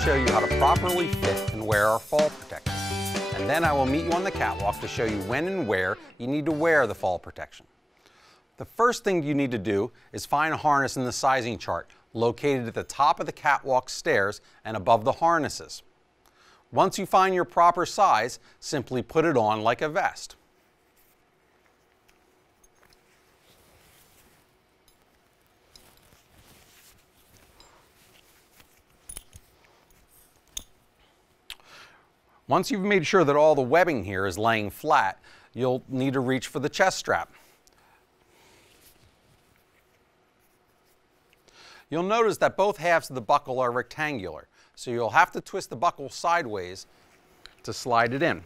show you how to properly fit and wear our fall protection. And then I will meet you on the catwalk to show you when and where you need to wear the fall protection. The first thing you need to do is find a harness in the sizing chart located at the top of the catwalk stairs and above the harnesses. Once you find your proper size, simply put it on like a vest. Once you've made sure that all the webbing here is laying flat, you'll need to reach for the chest strap. You'll notice that both halves of the buckle are rectangular, so you'll have to twist the buckle sideways to slide it in.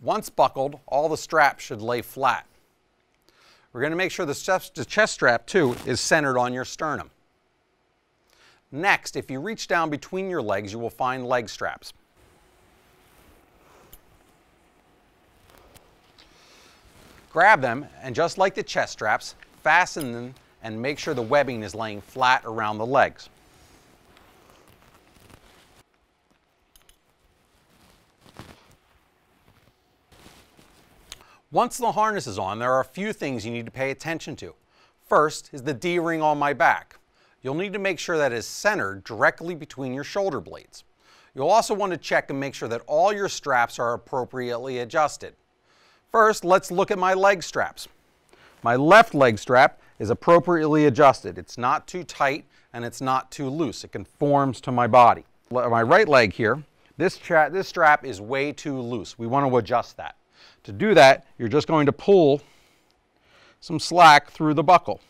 Once buckled, all the straps should lay flat. We're going to make sure the chest strap, too, is centered on your sternum. Next, if you reach down between your legs, you will find leg straps. Grab them, and just like the chest straps, fasten them and make sure the webbing is laying flat around the legs. Once the harness is on, there are a few things you need to pay attention to. First is the D-ring on my back. You'll need to make sure that it is centered directly between your shoulder blades. You'll also want to check and make sure that all your straps are appropriately adjusted. First, let's look at my leg straps. My left leg strap is appropriately adjusted. It's not too tight and it's not too loose. It conforms to my body. My right leg here, this strap is way too loose. We want to adjust that. To do that, you're just going to pull some slack through the buckle.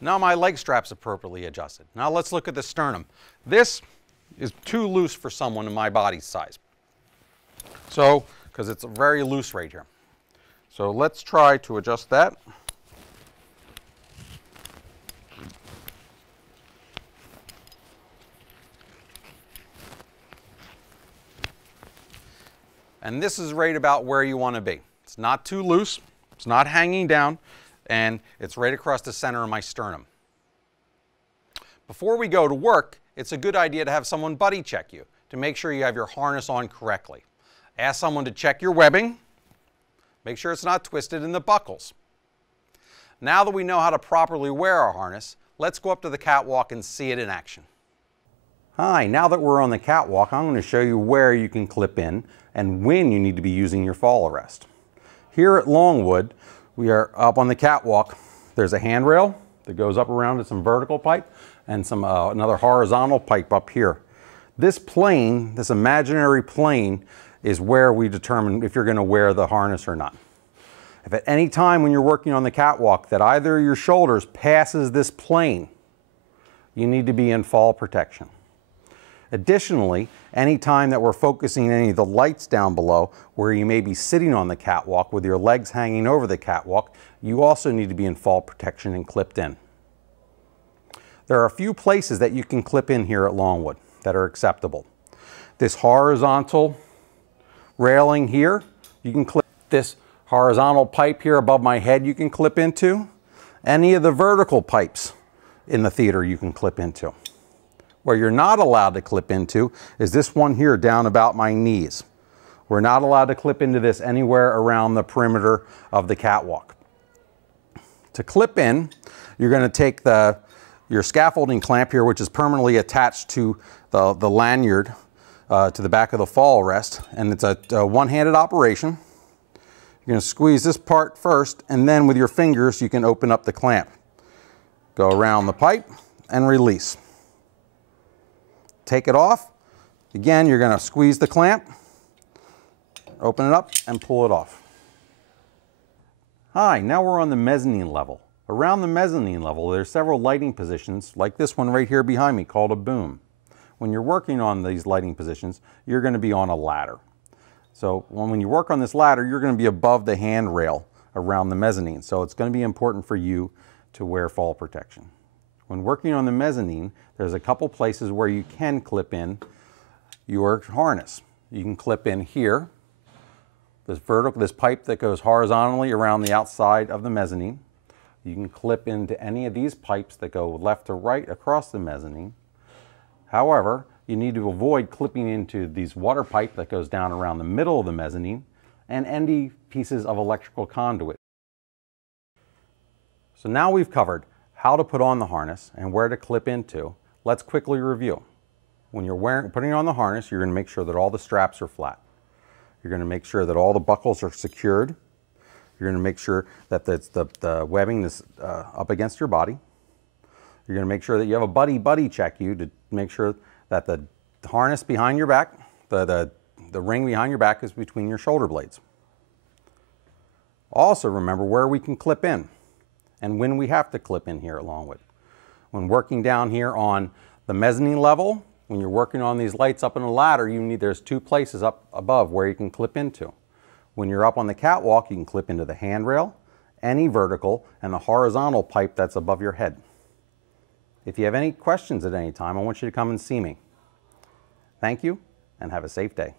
Now my leg strap's appropriately adjusted. Now let's look at the sternum. This is too loose for someone in my body size. So, because it's very loose right here. So let's try to adjust that. And this is right about where you want to be. It's not too loose, it's not hanging down, and it's right across the center of my sternum. Before we go to work, it's a good idea to have someone buddy check you to make sure you have your harness on correctly. Ask someone to check your webbing. Make sure it's not twisted in the buckles. Now that we know how to properly wear our harness, let's go up to the catwalk and see it in action. Hi, now that we're on the catwalk, I'm going to show you where you can clip in and when you need to be using your fall arrest. Here at Longwood, we are up on the catwalk. There's a handrail that goes up around to some vertical pipe and some another horizontal pipe up here. This plane, this imaginary plane, is where we determine if you're going to wear the harness or not. If at any time when you're working on the catwalk that either of your shoulders passes this plane, you need to be in fall protection. Additionally, any time that we're focusing any of the lights down below where you may be sitting on the catwalk with your legs hanging over the catwalk, you also need to be in fall protection and clipped in. There are a few places that you can clip in here at Longwood that are acceptable. This horizontal railing here, you can clip. This horizontal pipe here above my head you can clip into. Any of the vertical pipes in the theater you can clip into. Where you're not allowed to clip into is this one here down about my knees. We're not allowed to clip into this anywhere around the perimeter of the catwalk. To clip in, you're going to take your scaffolding clamp here, which is permanently attached to the lanyard to the back of the fall arrest, and it's a one-handed operation. You're going to squeeze this part first, and then with your fingers you can open up the clamp. Go around the pipe and release. Take it off. Again, you're going to squeeze the clamp, open it up, and pull it off. Hi, now we're on the mezzanine level. Around the mezzanine level, there's several lighting positions, like this one right here behind me, called a boom. When you're working on these lighting positions, you're going to be on a ladder. So when you work on this ladder, you're going to be above the handrail around the mezzanine. So it's going to be important for you to wear fall protection. When working on the mezzanine, there's a couple places where you can clip in your harness. You can clip in here, this pipe that goes horizontally around the outside of the mezzanine. You can clip into any of these pipes that go left to right across the mezzanine. However, you need to avoid clipping into these water pipe that goes down around the middle of the mezzanine and any pieces of electrical conduit. So now we've covered how to put on the harness and where to clip into. Let's quickly review. When you're putting on the harness, you're going to make sure that all the straps are flat. You're going to make sure that all the buckles are secured. You're going to make sure that the webbing is up against your body. You're going to make sure that you have a buddy check you to make sure that the harness behind your back, the ring behind your back is between your shoulder blades. Also remember where we can clip in and when we have to clip in here at Longwood. When working down here on the mezzanine level, when you're working on these lights up in a ladder, there's two places up above where you can clip into. When you're up on the catwalk, you can clip into the handrail, any vertical, and the horizontal pipe that's above your head. If you have any questions at any time, I want you to come and see me. Thank you, and have a safe day.